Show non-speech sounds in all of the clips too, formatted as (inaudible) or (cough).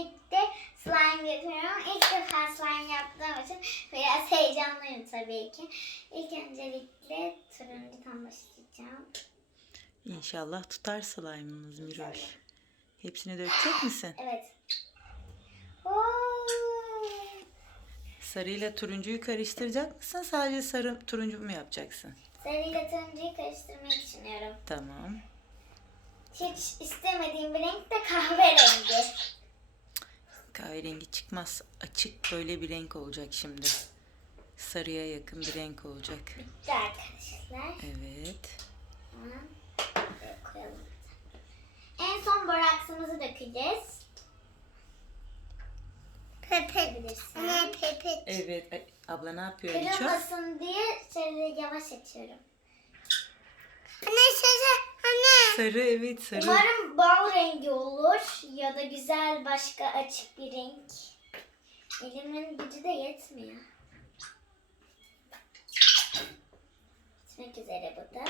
birlikte slime yapıyorum. İlk defa slime yaptığım için biraz heyecanlıyım tabii ki. İlk öncelikle turuncudan başlayacağım. İnşallah tutar slime'ımız Miroş. Hepsini dökecek misin? Evet. Oo. Sarıyla turuncuyu karıştıracak mısın? Sadece sarı turuncu mu yapacaksın? Sarıyla turuncuyu karıştırmayı düşünüyorum. Tamam. Hiç istemediğim bir renk de kahverengi. Kahverengi çıkmaz. Açık böyle bir renk olacak şimdi. Sarıya yakın bir renk olacak. Bitti arkadaşlar. Evet. Koyalım. En son boraksımızı dökeceğiz. Pepe bilirsin. Ne pepe? Evet. Ay, Abla ne yapıyor Aliço? Kırılmasın diye şöyle yavaş açıyorum. Anne anne. Sarı evet sarı. Umarım bal rengi olur ya da güzel başka açık bir renk. Elimin gücü de yetmiyor. Bitmek üzere bu da.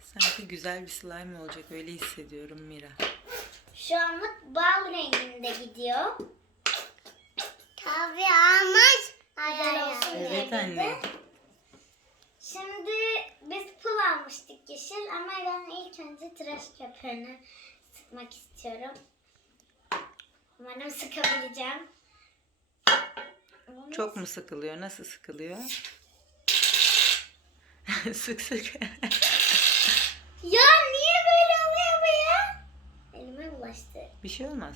Sanki güzel bir slime olacak öyle hissediyorum Mira. Şu anlık bal renginde gidiyor. Tabii almaz. Güzel olsun diye Evet bir de. anne. Şimdi biz pul almıştık yeşil ama ben ilk önce tıraş köpüğünü sıkmak istiyorum. Umarım sıkabileceğim. Bunu Çok mu sıkılıyor? Nasıl sıkılıyor? (laughs) sık sık. (laughs) Ya niye böyle oluyor bu ya? Elime bulaştı. bir şey olmaz.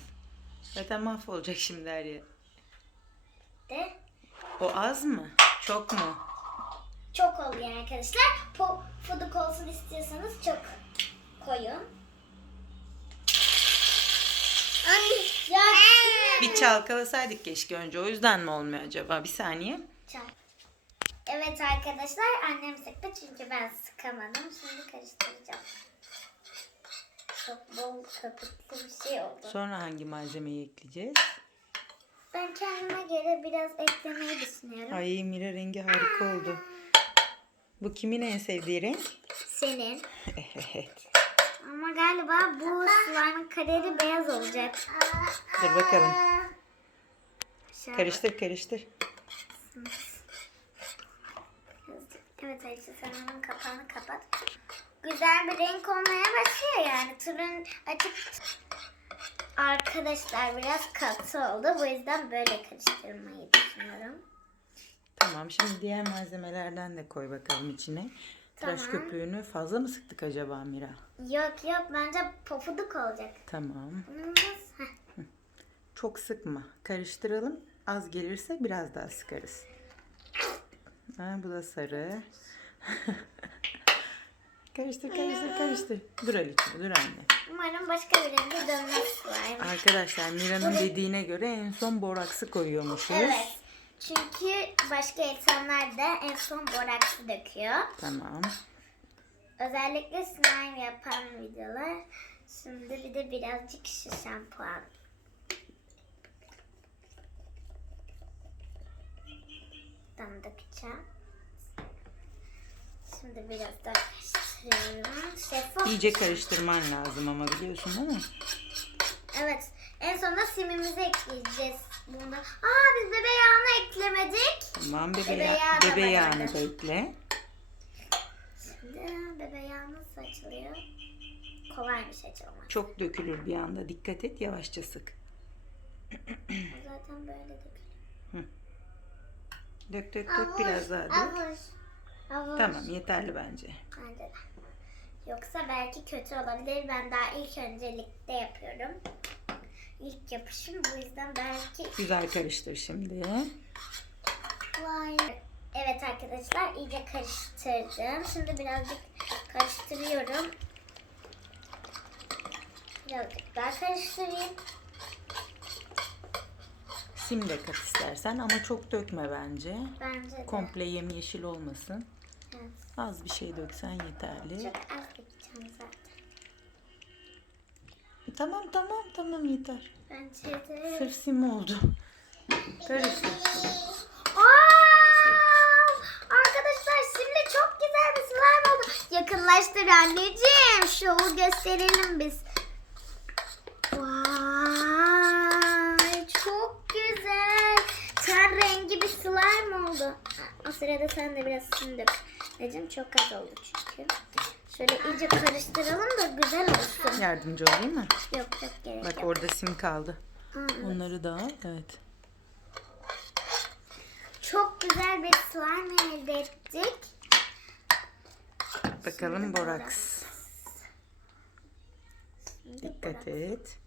Zaten mahvolacak şimdi her yer. De O az mı? Çok mu? Çok oluyor arkadaşlar. Po fuduk olsun istiyorsanız çok koyun. Anne. Ya Bir çalkalasaydık keşke önce. O yüzden mi olmuyor acaba? Bir saniye. Çal. Evet arkadaşlar annem sıktı çünkü ben sıkamadım. Şimdi karıştıracağım. Çok bol köpüklü bir şey oldu. Sonra hangi malzemeyi ekleyeceğiz? Ben kendime göre biraz eklemeyi düşünüyorum. Ay Mira rengi harika oldu. Bu kimin en sevdiği renk? Senin. Evet. Ama galiba bu slime'ın kaderi beyaz olacak. Dur bakalım. Şöyle. Karıştır karıştır. Evet Ayşe sen onun kapağını kapat. Güzel bir renk olmaya başlıyor yani. Turun açık. Arkadaşlar biraz katı oldu. Bu yüzden böyle karıştırmayı düşünüyorum. Tamam şimdi diğer malzemelerden de koy bakalım içine. Tıraş Tamam. köpüğünü fazla mı sıktık acaba Mira? Yok yok bence pofuduk olacak. Tamam. Bunun biraz- heh. Çok sıkma. Karıştıralım. Az gelirse biraz daha sıkarız. Ha, bu da sarı. (laughs) karıştır karıştır karıştır. Dur Aliço dur anne. Umarım başka bir renge dönmez slime. Arkadaşlar Mira'nın dediğine göre en son boraksı koyuyormuşuz. Evet. Çünkü başka insanlar da en son boraksı döküyor. Tamam. Özellikle slime yapan videolar. Şimdi bir de birazcık şu şampuan. Ben dökeceğim. Şimdi biraz daha karıştırıyorum. Şeffaf. İyice karıştırman lazım ama biliyorsun değil mi? Evet. En sonunda simimizi ekleyeceğiz. Bunda. Aa biz bebe yağını eklemedik. Tamam bebe, Bebe ya- yağı da bebe yağını da ekle. Şimdi bebe yağı nasıl açılıyor? Kolaymış açılmak. Çok dökülür bir anda. Dikkat et yavaşça sık. Zaten böyle dökülüyor. Dök dök dök biraz daha dök. Avuç. Avuç. Tamam yeterli bence. Bence de. Yoksa belki kötü olabilir. Ben daha ilk öncelikte yapıyorum. İlk yapışım bu yüzden belki Güzel karıştır şimdi. Vay. Evet arkadaşlar iyice karıştırdım. Şimdi birazcık karıştırıyorum. Birazcık daha karıştırayım. Sim de kat istersen ama çok dökme bence. Bence de. Komple yemyeşil olmasın. Evet. Az bir şey döksen yeterli. Çok az dökeceğim zaten. Tamam tamam tamam yeter. Ben çete. Sırf sim oldu. Karıştı. Arkadaşlar şimdi çok güzel bir slime oldu. Yakınlaştır anneciğim. Şovu gösterelim biz. Vay çok güzel. Ten rengi bir slime oldu. O sırada sen de biraz sim dök. Necim çok az oldu çünkü. Şöyle iyice karıştıralım da güzel olsun. Yardımcı olayım mı? Yok yok gerek Bak yok. orada sim kaldı. Hı, Onları da al. Evet. Çok güzel bir slime elde ettik. Bakalım Şimdi boraks. Dikkat et.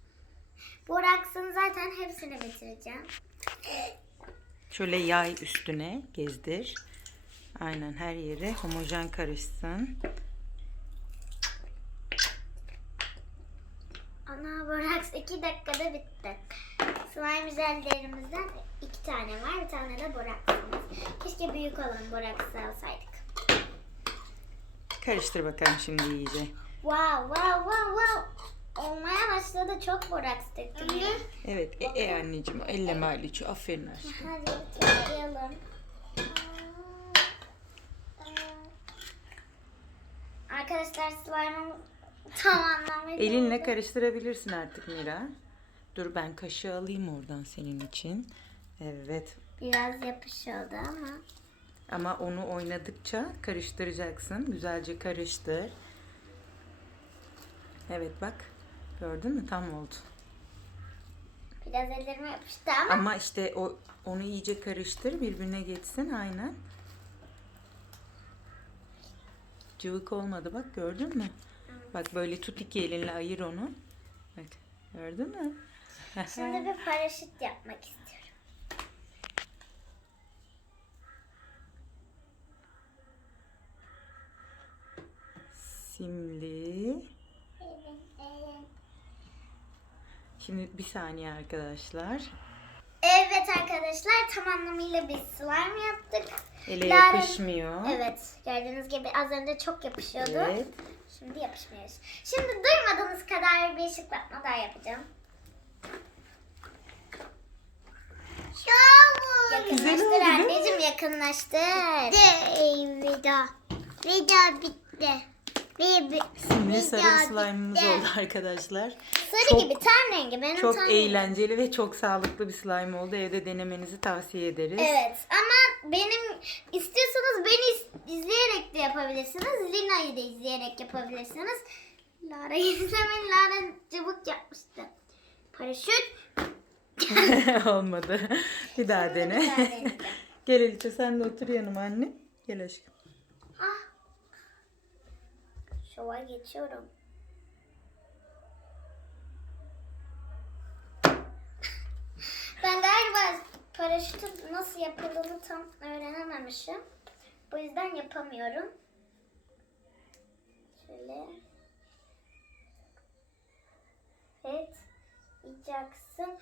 Boraksın zaten hepsini bitireceğim. Şöyle yay üstüne gezdir. Aynen her yere homojen karışsın. Ana boraks 2 dakikada bitti. Slime jellerimizden iki tane var. Bir tane de boraksımız. Keşke büyük olan boraksı alsaydık. Karıştır bakalım şimdi iyice. Wow wow wow wow. Olmaya başladı. Çok boraks döktüm. Evet, e, e anneciğim, elleme Aliço. Aferin aşkım. Hadi toplayalım. Arkadaşlar slime'ım tam anlamıyla Elinle karıştırabilirsin artık Mira. Dur ben kaşığı alayım oradan senin için. Evet. Biraz yapışıyordu ama. Ama onu oynadıkça karıştıracaksın. Güzelce karıştır. Evet bak. Gördün mü? Tam oldu. Biraz ellerime yapıştı ama. Ama işte o onu iyice karıştır. Birbirine geçsin aynen. Cıvık olmadı bak gördün mü? Bak böyle tut iki elinle ayır onu. Bak gördün mü? Şimdi bir paraşüt yapmak istiyorum. Simli. Şimdi bir saniye arkadaşlar. Arkadaşlar tam anlamıyla bir slime yaptık. Ele Lara- yapışmıyor. Evet gördüğünüz gibi az önce çok yapışıyordu. Evet. Şimdi yapışmıyoruz. Şimdi duymadığınız kadar bir ışıklatma daha yapacağım. Yakınlaştır anneciğim yakınlaştır. Bitti. Vida. Vida bitti. Bir, bir, Simli sarı vida slime'ımız bitti. oldu arkadaşlar. Sarı Çok- gibi ten rengi. Benim Çok ten rengi. eğlenceli ve çok sağlıklı bir slime oldu. Evde denemenizi tavsiye ederiz. Evet ama benim istiyorsanız beni is- izleyerek de yapabilirsiniz. Lina'yı da izleyerek yapabilirsiniz. Lara'yı (laughs) izlemeyin. Lara cıvık yapmıştı. Paraşüt. (laughs) Olmadı. Bir daha dene. bir daha deneyeceğim. Gel Elif'e sen de otur yanıma anne. Gel aşkım. Şova geçiyorum. Ben galiba paraşütün nasıl yapıldığını tam öğrenememişim. Bu yüzden yapamıyorum. Şöyle. Evet. Yiyeceksin.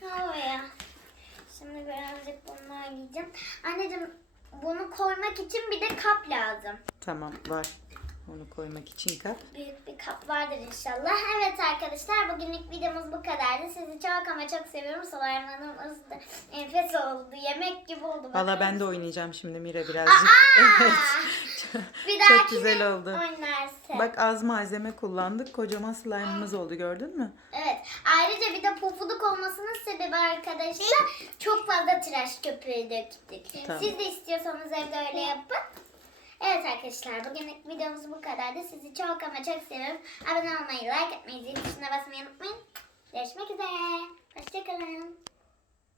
(laughs) Havaya. Şimdi birazcık bunlar yiyeceğim. Anneciğim bunu koymak için bir de kap lazım. Tamam var. Onu koymak için kap. Büyük bir kap vardır inşallah. Evet arkadaşlar bugünlük videomuz bu kadardı. Sizi çok ama çok seviyorum. Solarmanımız da enfes oldu. Yemek gibi oldu. Valla ben de oynayacağım şimdi Mira birazcık. Aa! (laughs) Evet. Bir Çok güzel oldu. Oynarsın. Bak az malzeme kullandık. Kocaman slime'ımız oldu gördün mü? Evet. Ayrıca bir de pofuduk olmasının sebebi arkadaşlar çok fazla tıraş köpüğü döktük. Tamam. Siz de istiyorsanız evde öyle yapın. Evet arkadaşlar bugünlük videomuz bu kadardı. Sizi çok ama çok seviyorum. Abone olmayı, like etmeyi, zil tuşuna basmayı unutmayın. Görüşmek üzere. Hoşçakalın.